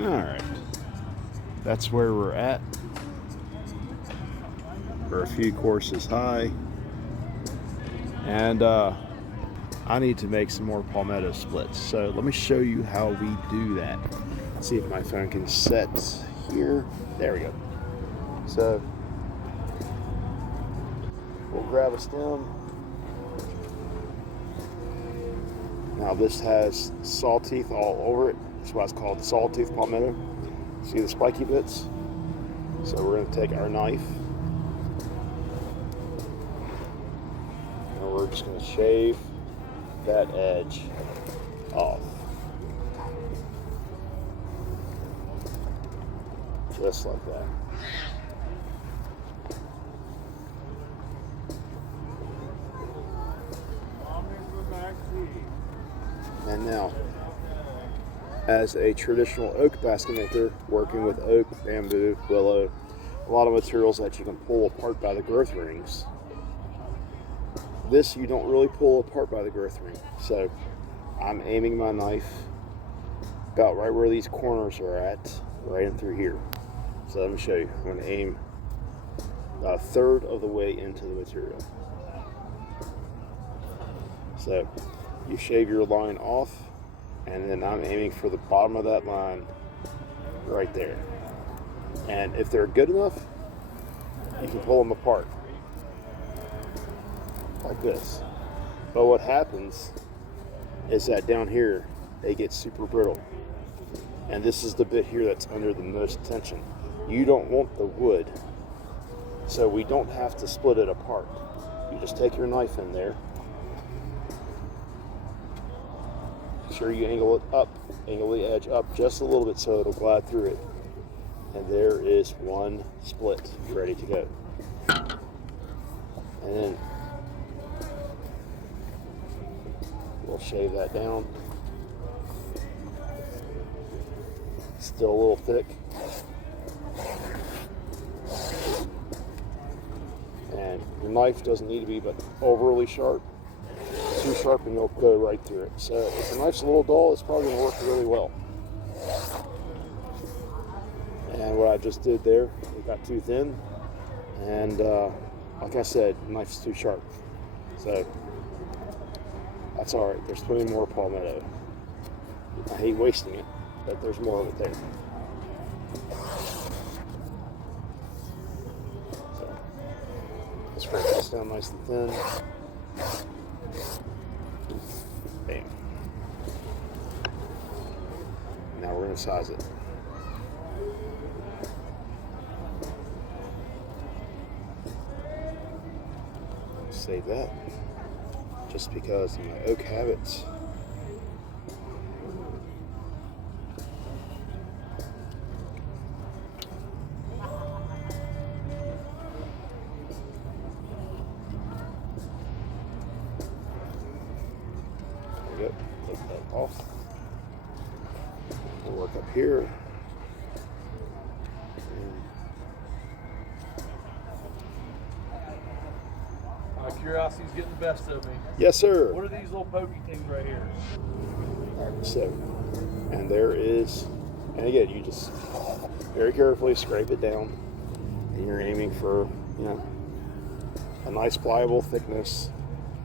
All right, that's where we're at. We're a few courses high, and I need to make some more palmetto splits. So let me show you how we do that. Let's see if my phone can set here. There we go. So we'll grab a stem. Now this has saw teeth all over it. That's why it's called the saw tooth palmetto. See the spiky bits? So we're going to take our knife and we're just going to shave that edge off. Just like that. And now, as a traditional oak basket maker, working with oak, bamboo, willow, a lot of materials that you can pull apart by the growth rings. This you don't really pull apart by the growth ring. So I'm aiming my knife about right where these corners are at, right in through here. So let me show you. I'm going to aim about a third of the way into the material. So you shave your line off, and then I'm aiming for the bottom of that line right there. And if they're good enough, you can pull them apart like this. But what happens is that down here they get super brittle, and this is the bit here that's under the most tension. You don't want the wood, so we don't have to split it apart. You just take your knife in there. Make sure you angle it up, angle the edge up just a little bit so it'll glide through it. And there is one split ready to go. And then we'll shave that down. Still a little thick. And your knife doesn't need to be but overly sharp. Too sharp and you'll go right through it. So if the knife's a little dull, it's probably going to work really well. And what I just did there, it got too thin, and like I said, the knife's too sharp. So that's all right. There's plenty more palmetto. I hate wasting it, but there's more of it there. So let's break this down nice and thin. Bam. Now we're going to size it. Save that just because of my oak habits. There we go. Take that off. We'll work up here. Curiosity's getting the best of me. Yes, sir. What are these little pokey things right here? All right, so, and there is, and again, you just very carefully scrape it down, and you're aiming for, you know, a nice pliable thickness.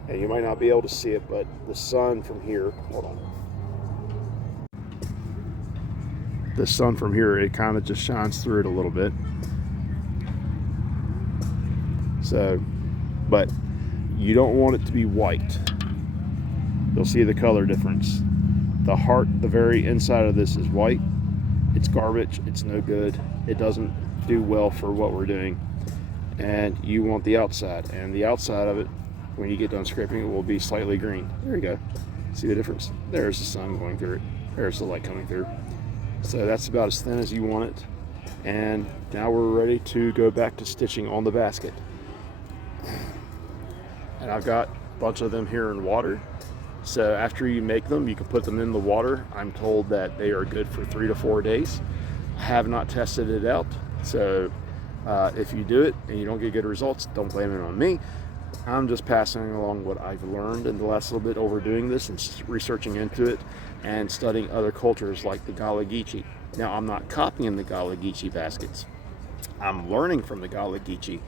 And you might not be able to see it, but the sun from here, hold on. The sun from here, it kind of just shines through it a little bit. So, but you don't want it to be white. You'll see the color difference. The heart, the very inside of this is white. It's garbage, it's no good. It doesn't do well for what we're doing. And you want the outside, and the outside of it, when you get done scraping, it will be slightly green. There you go. See the difference? There's the sun going through it. There's the light coming through. So that's about as thin as you want it. And now we're ready to go back to stitching on the basket. And I've got a bunch of them here in water. So after you make them, you can put them in the water. I'm told that they are good for 3 to 4 days. I have not tested it out. So if you do it and you don't get good results, don't blame it on me. I'm just passing along what I've learned in the last little bit over doing this and researching into it and studying other cultures like the Gala Geechee. Now, I'm not copying the Gala Geechee baskets. I'm learning from the Gala Geechee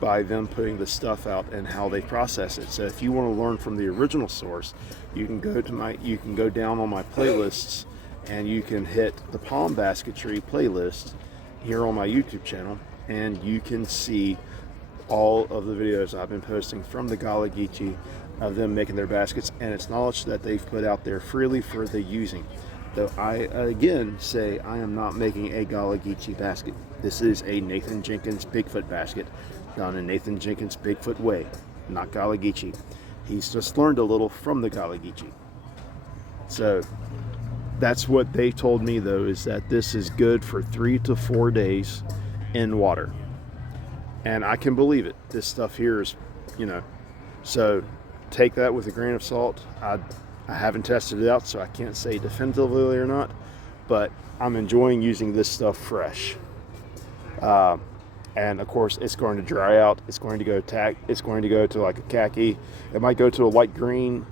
by them putting the stuff out and how they process it. So if you want to learn from the original source, you can go down on my playlists and you can hit the palm basketry playlist here on my YouTube channel, and you can see all of the videos I've been posting from the Gala Geechee of them making their baskets, and it's knowledge that they've put out there freely for the using. Though I again say I am not making a Gala Geechee basket. This is a Nathan Jenkins Bigfoot basket done in Nathan Jenkins Bigfoot way, not Gala Geechee. He's just learned a little from the Gala Geechee. So that's what they told me, though, is that this is good for 3 to 4 days in water. And I can believe it. This stuff here is, so take that with a grain of salt. I haven't tested it out, so I can't say definitively or not, but I'm enjoying using this stuff fresh. And of course, it's going to dry out. It's going to go it's going to go to like a khaki. It might go to a light green.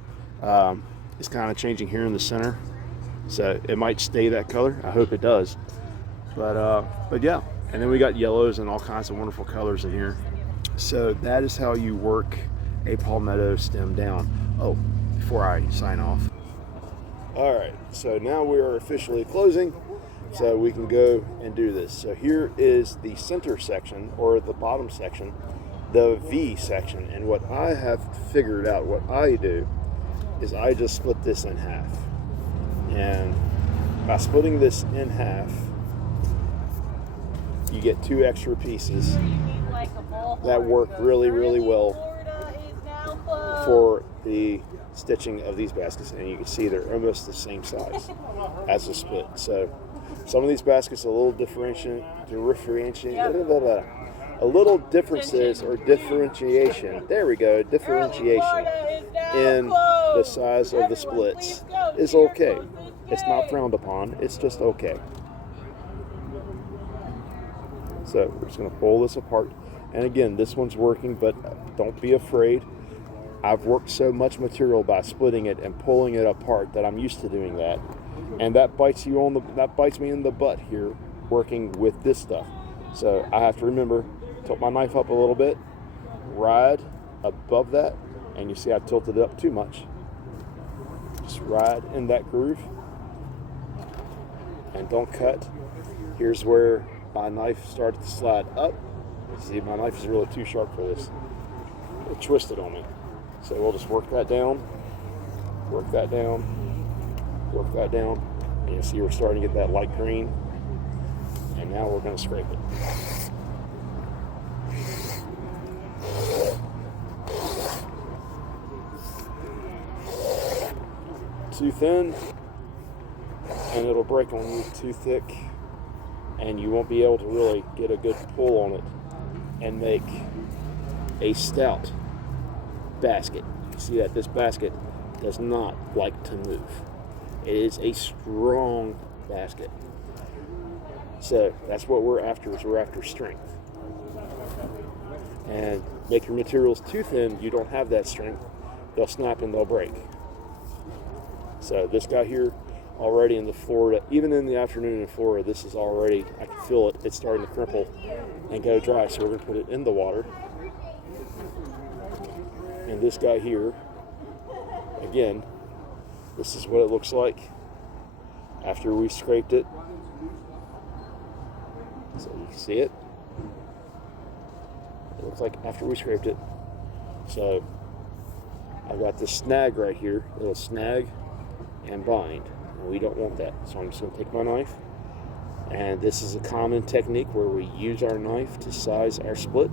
It's kind of changing here in the center, so it might stay that color. I hope it does. But yeah. And then we got yellows and all kinds of wonderful colors in here. So that is how you work a palmetto stem down. Oh, before I sign off. All right, so now we are officially closing, so we can go and do this. So here is the center section, or the bottom section, the V section. And what I have figured out, what I do, is I just split this in half. And by splitting this in half, you get 2 extra pieces that work really, really well for the stitching of these baskets. And you can see they're almost the same size as the split. So some of these baskets are a little a little differences or differentiation. There we go, differentiation in the size of the splits is okay. It's not frowned upon, it's just okay. So we're just going to pull this apart. And again, this one's working, but don't be afraid. I've worked so much material by splitting it and pulling it apart that I'm used to doing that. And that bites me in the butt here working with this stuff. So I have to remember, tilt my knife up a little bit, ride above that, and you see I tilted it up too much. Just ride in that groove and don't cut. Here's where my knife started to slide up. See, my knife is really too sharp for this. It twisted on me. So we'll just work that down, work that down, work that down. And you see we're starting to get that light green. And now we're going to scrape it. Too thin, and it'll break on you. Too thick, and you won't be able to really get a good pull on it and make a stout basket. See that this basket does not like to move. It is a strong basket. So that's what we're after, is we're after strength. And make your materials too thin, you don't have that strength. They'll snap and they'll break. So this guy here, already in the Florida, even in the afternoon in Florida, this is already, I can feel it, it's starting to crimple and go dry. So we're going to put it in the water. And this guy here, again, this is what it looks like after we scraped it. So you can see it. It looks like after we scraped it. So I've got this snag right here, little snag and bind. And we don't want that. So I'm just going to take my knife. And this is a common technique where we use our knife to size our split.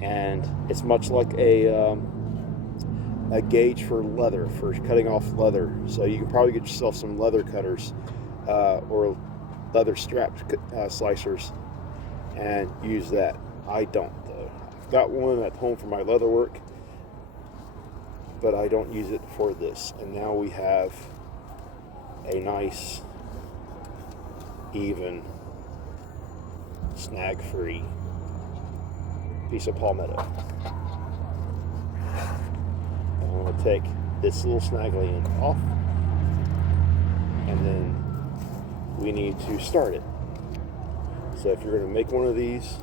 And it's much like a gauge for leather, for cutting off leather. So you can probably get yourself some leather cutters or leather strapped slicers and use that. I don't though. I've got one at home for my leather work, but I don't use it for this. And now we have a nice, even, snag-free piece of palmetto. want to take this little snaggly end off, and then we need to start it. So if you're going to make one of these,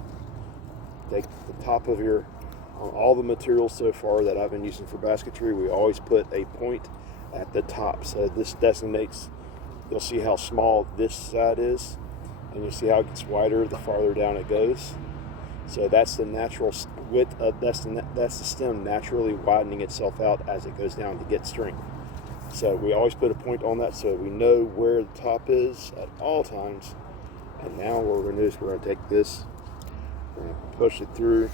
take the top of your, on all the materials so far that I've been using for basketry, we always put a point at the top. So this designates, you'll see how small this side is, and you see how it gets wider the farther down it goes. So that's the natural width of, that's the stem naturally widening itself out as it goes down to get strength. So we always put a point on that so we know where the top is at all times. And now what we're going to do is we're going to take this, we're going to push it through.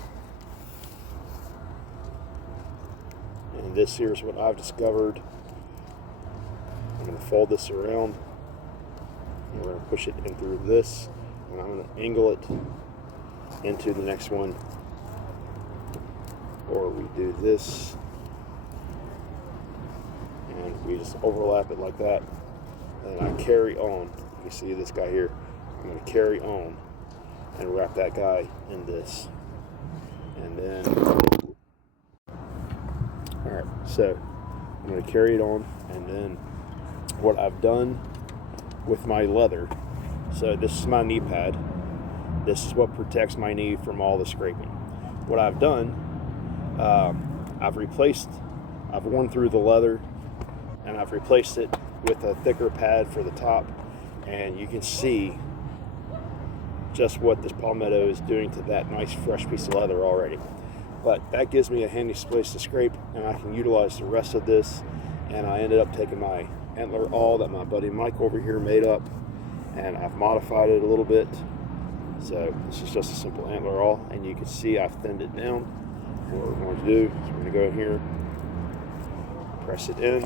And this here is what I've discovered. I'm going to fold this around, and we're going to push it in through this, and I'm going to angle it into the next one. Or we do this, and we just overlap it like that, and I carry on. You see this guy here, I'm going to carry on and wrap that guy in this, and then alright, so I'm going to carry it on, and then what I've done with my leather, so this is my knee pad, this is what protects my knee from all the scraping. What I've done, I've worn through the leather, and I've replaced it with a thicker pad for the top, and you can see just what this Palmetto is doing to that nice fresh piece of leather already. But that gives me a handy place to scrape, and I can utilize the rest of this. And I ended up taking my antler awl that my buddy Mike over here made up, and I've modified it a little bit. So this is just a simple antler awl, and you can see I've thinned it down. And what we're going to do is we're going to go in here, press it in,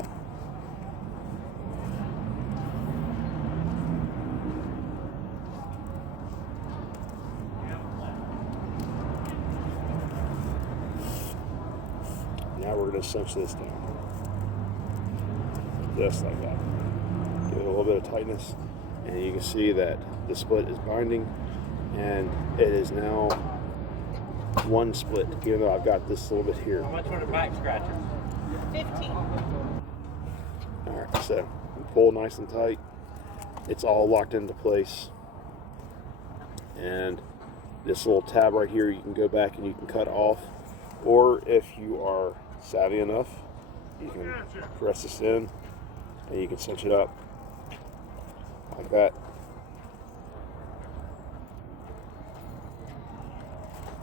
now we're going to cinch this down, just like that. Give it a little bit of tightness, and you can see that the split is binding, and it is now one split, even though I've got this a little bit here. How much for the back scratcher? 15. Alright, so pull nice and tight. It's all locked into place. And this little tab right here, you can go back and you can cut off. Or if you are savvy enough, you can press this in and you can cinch it up like that.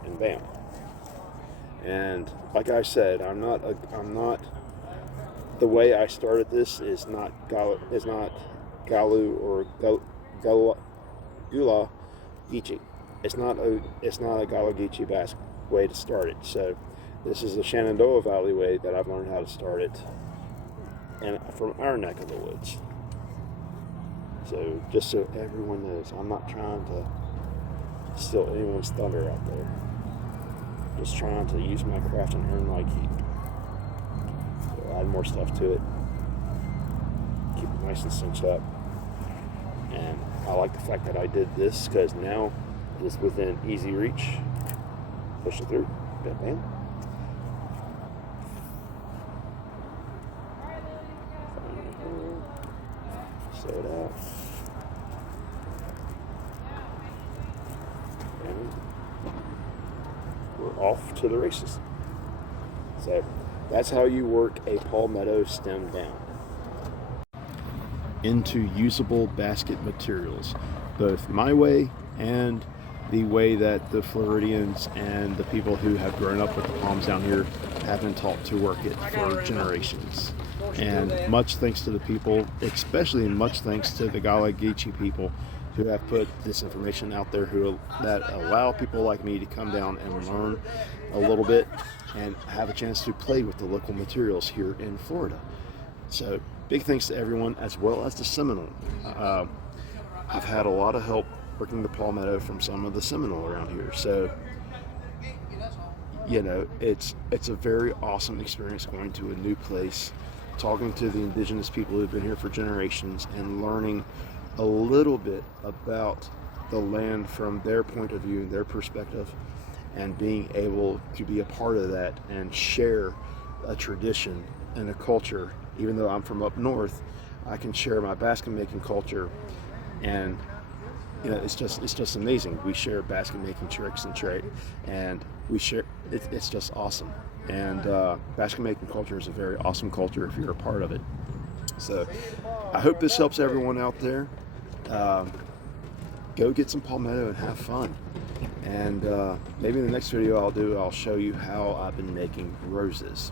And bam. And like I said, I'm not the way I started this is not Galu or Gula Geechee. It's not a Gala Geechee basket way to start it. So this is the Shenandoah Valley way that I've learned how to start it, and from our neck of the woods. So just so everyone knows, I'm not trying to steal anyone's thunder out there. Just trying to use my craft and earn my keep. So add more stuff to it. Keep it nice and cinched up. And I like the fact that I did this because now it is within easy reach. Push it through. Bam, bam. Sew it out. And we're off to the races. So that's how you work a Palmetto stem down into usable basket materials, both my way and the way that the Floridians and the people who have grown up with the palms down here have been taught to work it for generations. And much thanks to the people, especially much thanks to the Gala Geechee people who have put this information out there, that allow people like me to come down and learn a little bit and have a chance to play with the local materials here in Florida. So big thanks to everyone, as well as the Seminole. I've had a lot of help working the Palmetto from some of the Seminole around here. So, you know, it's a very awesome experience going to a new place, talking to the indigenous people who've been here for generations and learning a little bit about the land from their point of view and their perspective, and being able to be a part of that and share a tradition in a culture, even though I'm from up north, I can share my basket making culture, and you know, it's just amazing. We share basket making tricks and and we share. It's just awesome. And basket making culture is a very awesome culture if you're a part of it. So I hope this helps everyone out there. Go get some palmetto and have fun. And maybe in the next video I'll show you how I've been making roses.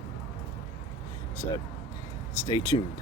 So stay tuned.